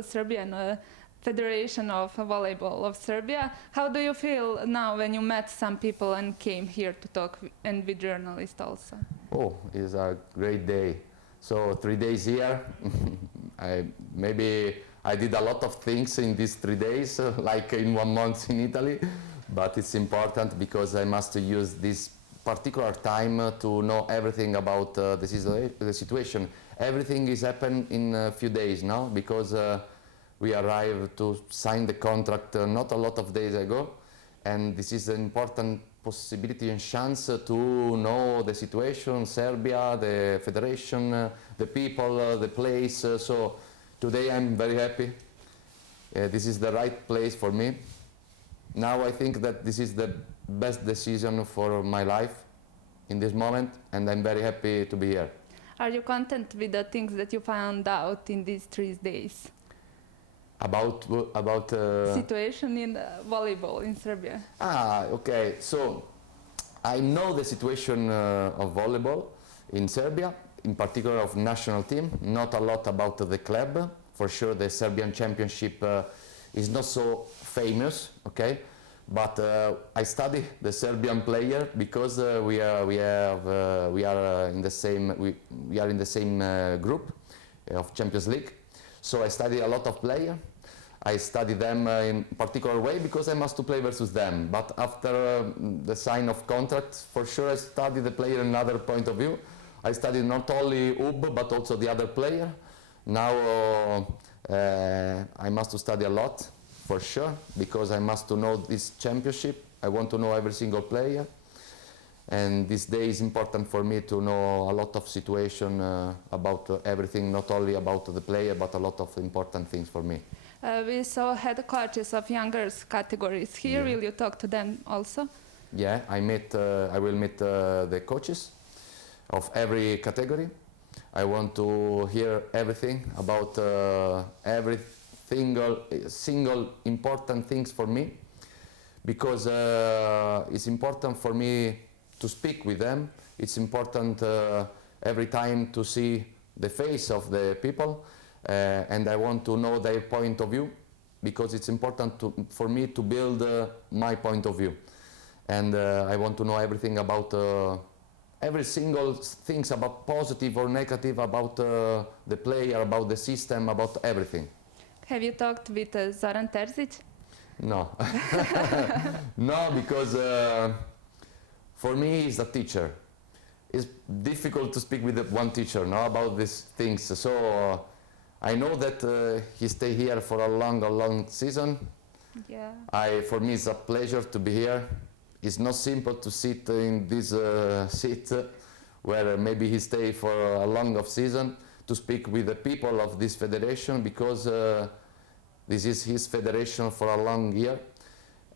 Serbian Federation of Volleyball of Serbia. How do you feel now when you met some people and came here to talk and with journalists also? Oh, it's a great day. So 3 days here, maybe I did a lot of things in these 3 days, like in 1 month in Italy, but it's important because I must use this particular time to know everything about the situation. Everything is happened in a few days now, because we arrived to sign the contract not a lot of days ago, and this is an important possibility and chance to know the situation, Serbia, the federation, the people, the place. So today I'm very happy. This is the right place for me. Now I think that this is the best decision for my life in this moment, and I'm very happy to be here. Are you content with the things that you found out in these 3 days? About situation in volleyball in Serbia. Okay. So I know the situation of volleyball in Serbia, in particular of national team. Not a lot about the club. For sure, the Serbian championship is not so famous. Okay, but I study the Serbian player because we are in the same group of Champions League. So I study a lot of players. I study them in particular way because I must to play versus them. But after the sign of contract, for sure I study the player in another point of view. I study not only UB but also the other player. Now I must to study a lot, for sure, because I must to know this championship. I want to know every single player. And this day is important for me to know a lot of situation about everything, not only about the player, but a lot of important things for me. We saw head coaches of younger categories here. Yeah. Will you talk to them also? Yeah, I will meet the coaches of every category. I want to hear everything about every single important things for me, because it's important for me to speak with them. It's important every time to see the face of the people, and I want to know their point of view, because it's important for me to build my point of view. And I want to know everything about every single things, about positive or negative, about the player, about the system, about everything. Have you talked with Zoran Terzic? No. No, because for me he's a teacher. It's difficult to speak with one teacher, no, about these things. So I know that he stay here for a long season. Yeah. For me it's a pleasure to be here. It's not simple to sit in this seat where maybe he stay for a long of season to speak with the people of this federation, because this is his federation for a long year,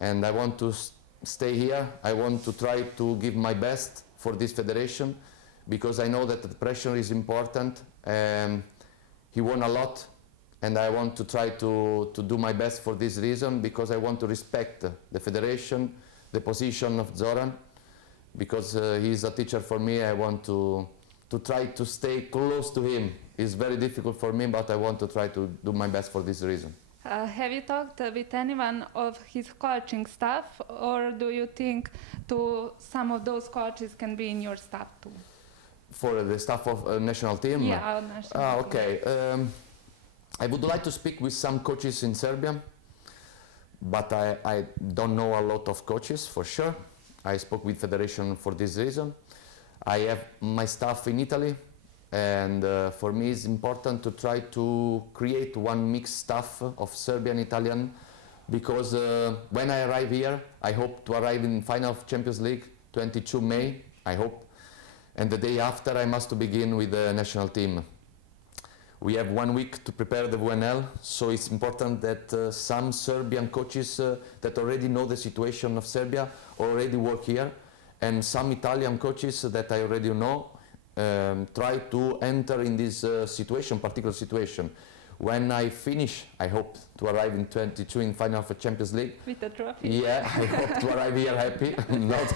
and I want to stay here. I want to try to give my best for this federation, because I know that the pressure is important. He won a lot, and I want to try to do my best for this reason, because I want to respect the federation, the position of Zoran, because he's a teacher for me. I want to try to stay close to him. It's very difficult for me, but I want to try to do my best for this reason. Have you talked with anyone of his coaching staff, or do you think some of those coaches can be in your staff too? For the staff of national team? Yeah, national team. Okay. I would like to speak with some coaches in Serbia, but I don't know a lot of coaches for sure. I spoke with federation for this reason. I have my staff in Italy, and for me it's important to try to create one mixed staff of Serbian Italian, because when I arrive here, I hope to arrive in final of Champions League 22 May, I hope, and the day after I must begin with the national team. We have 1 week to prepare the WNL, so it's important that some Serbian coaches that already know the situation of Serbia already work here, and some Italian coaches that I already know try to enter in this particular situation. When I finish, I hope to arrive in 22 in final for Champions League. With the trophy. Yeah, I hope to arrive here happy, not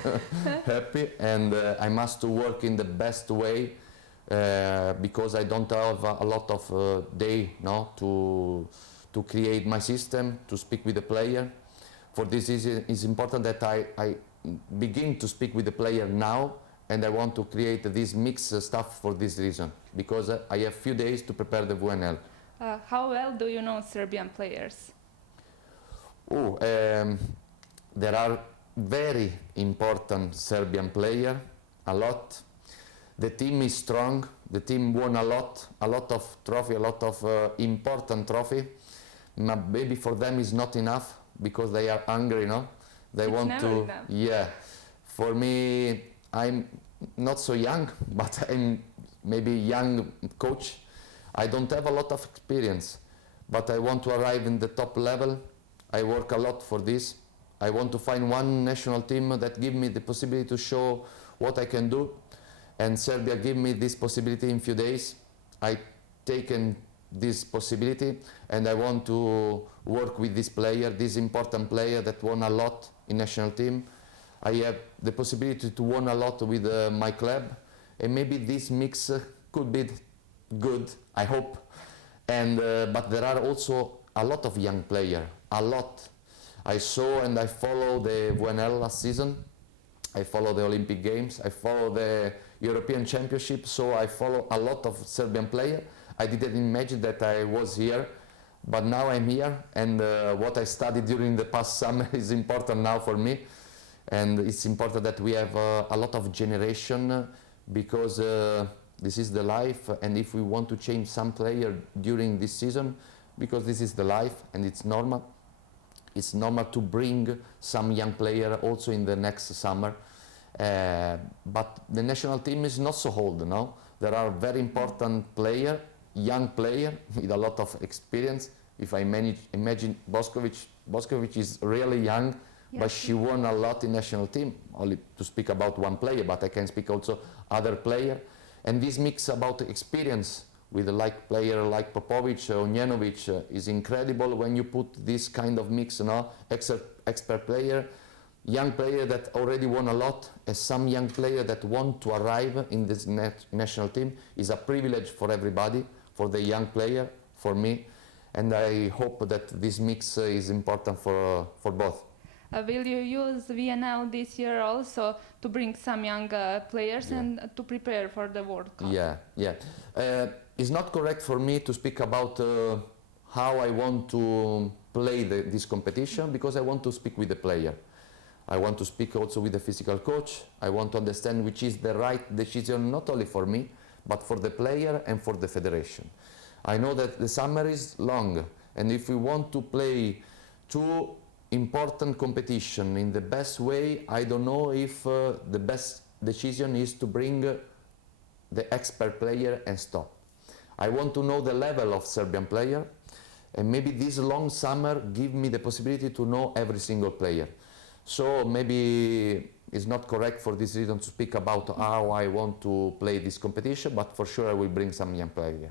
happy, and I must work in the best way, because I don't have a lot of day now to to create my system, to speak with the player. For this is important that I begin to speak with the player now, and I want to create this mixed stuff for this reason, because I have few days to prepare the VNL. How well do you know Serbian players? There are very important Serbian players, a lot. The team is strong. The team won a lot of trophy, a lot of important trophy. Maybe for them is not enough because they are hungry, no? They it's want never to. enough. Yeah. For me, I'm not so young, but I'm maybe young coach. I don't have a lot of experience, but I want to arrive in the top level. I work a lot for this. I want to find one national team that give me the possibility to show what I can do. And Serbia gave me this possibility in few days. I taken this possibility, and I want to work with this player, this important player that won a lot in national team. I have the possibility to win a lot with my club, and maybe this mix could be good, I hope. And but there are also a lot of young players, a lot. I saw and I follow the VNL last season. I follow the Olympic Games. I follow the European Championship. So I follow a lot of Serbian players. I didn't imagine that I was here, but now I'm here. And what I studied during the past summer is important now for me. And it's important that we have a lot of generation because this is the life. And if we want to change some player during this season, because this is the life and it's normal to bring some young player also in the next summer. But the national team is not so old, no? There are very important player, young player with a lot of experience. If I imagine Boskovic is really young, yes, but she won a lot in national team, only to speak about one player, but I can speak also other player. And this mix about experience with a player like Popovic or Njenovic is incredible when you put this kind of mix, no? Expert player, young player that already won a lot, and some young player that want to arrive in this national team is a privilege for everybody, for the young player, for me, and I hope that this mix is important for both. Will you use VNL this year also to bring some young players and to prepare for the World Cup? Yeah. It's not correct for me to speak about how I want to play this competition, because I want to speak with the player. I want to speak also with the physical coach. I want to understand which is the right decision, not only for me, but for the player and for the federation. I know that the summer is long, and if we want to play two important competition in the best way, I don't know if the best decision is to bring the expert player and stop. I want to know the level of Serbian player, and maybe this long summer give me the possibility to know every single player. So maybe it's not correct for this reason to speak about how I want to play this competition, but for sure I will bring some young players.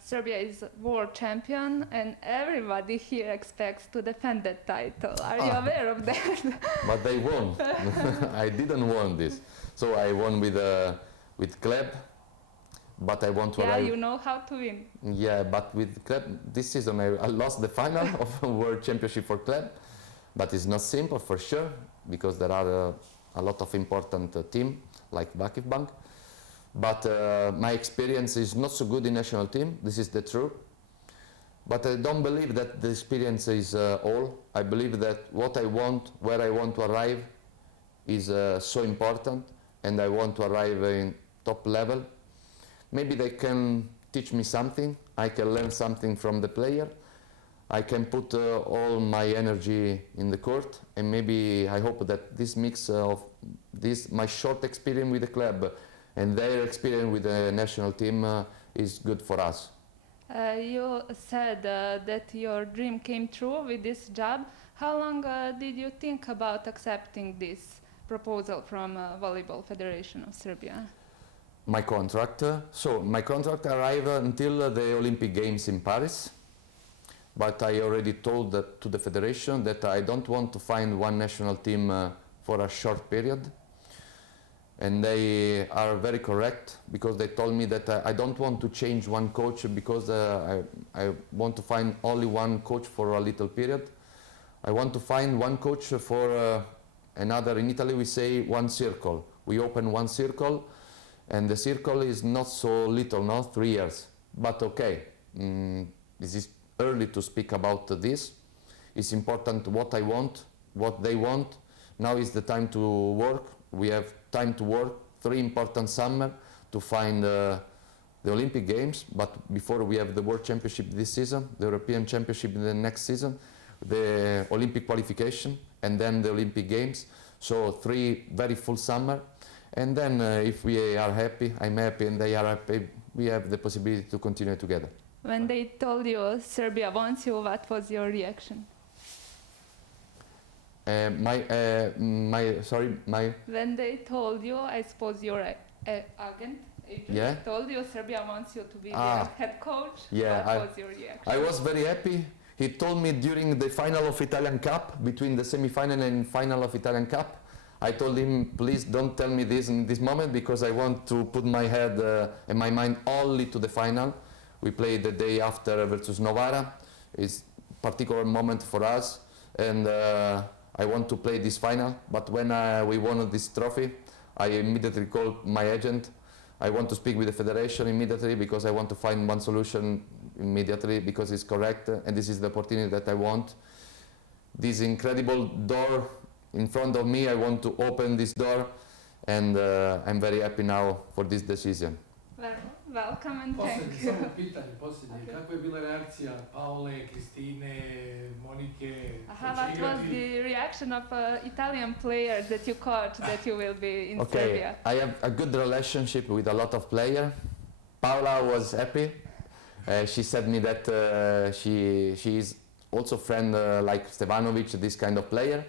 Serbia is world champion, and everybody here expects to defend that title. Are you aware of that? But they won. I didn't won this. So I won with club, but I want to arrive. Yeah, you know how to win. Yeah, but with club, this season I lost the final of World Championship for club, but it's not simple for sure, because there are a lot of important team like Vakifbank. But my experience is not so good in national team, this is the truth. But I don't believe that the experience is all. I believe that what I want, where I want to arrive is so important, and I want to arrive in top level. Maybe they can teach me something, I can learn something from the player. I can put all my energy in the court, and maybe I hope that this mix of this, my short experience with the club and their experience with the national team is good for us. You said that your dream came true with this job. How long did you think about accepting this proposal from Volleyball Federation of Serbia? My contract, my contract arrived until the Olympic Games in Paris, but I already told to the federation that I don't want to find one national team for a short period. and they are very correct because they told me that I don't want to change one coach because I want to find only one coach for a little period. I want to find one coach for another. In Italy we say one circle. We open one circle, and the circle is not so little, no, 3 years. But okay, this is early to speak about this. It's important what I want, what they want. Now is the time to work. We have time to work. 3 important summer to find the Olympic Games, but before we have the World Championship this season, the European Championship in the next season, the Olympic qualification, and then the Olympic Games. So 3 very full summer. And then if we are happy, I'm happy, and they are happy, we have the possibility to continue together. When they told you Serbia wants you, what was your reaction? When they told you, I suppose your agent told you Serbia wants you to be their head coach, what was your reaction? I was very happy. He told me during the final of Italian Cup, between the semi-final and final of Italian Cup, I told him, please don't tell me this in this moment because I want to put my head and my mind only to the final. We played the day after versus Novara. It's a particular moment for us, and I want to play this final. But when we won this trophy, I immediately called my agent. I want to speak with the federation immediately because I want to find one solution immediately because it's correct, and this is the opportunity that I want. This incredible door in front of me, I want to open this door, and I'm very happy now for this decision. Welcome and thank you. Samo pitanje, posljednje. Kako je bila reakcija Paole, Kristine, Monike? What was the reaction of Italian players that you coach that you will be in Serbia? I have a good relationship with a lot of players. Paola was happy. She said me that she is also friend like Stevanovic, this kind of player,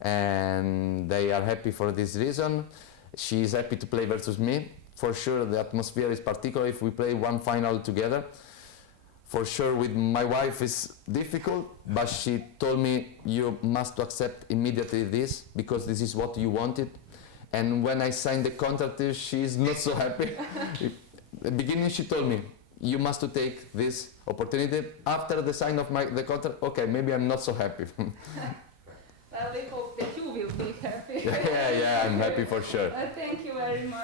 and they are happy for this reason. She is happy to play versus me. For sure, the atmosphere is particular if we play one final together. For sure, with my wife is difficult, but she told me you must accept immediately this because this is what you wanted. And when I signed the contract, she is not so happy. At the beginning, she told me you must to take this opportunity. After the sign of the contract, okay, maybe I'm not so happy. Well, we hope that you will be happy. Yeah, I'm happy for sure. Thank you very much.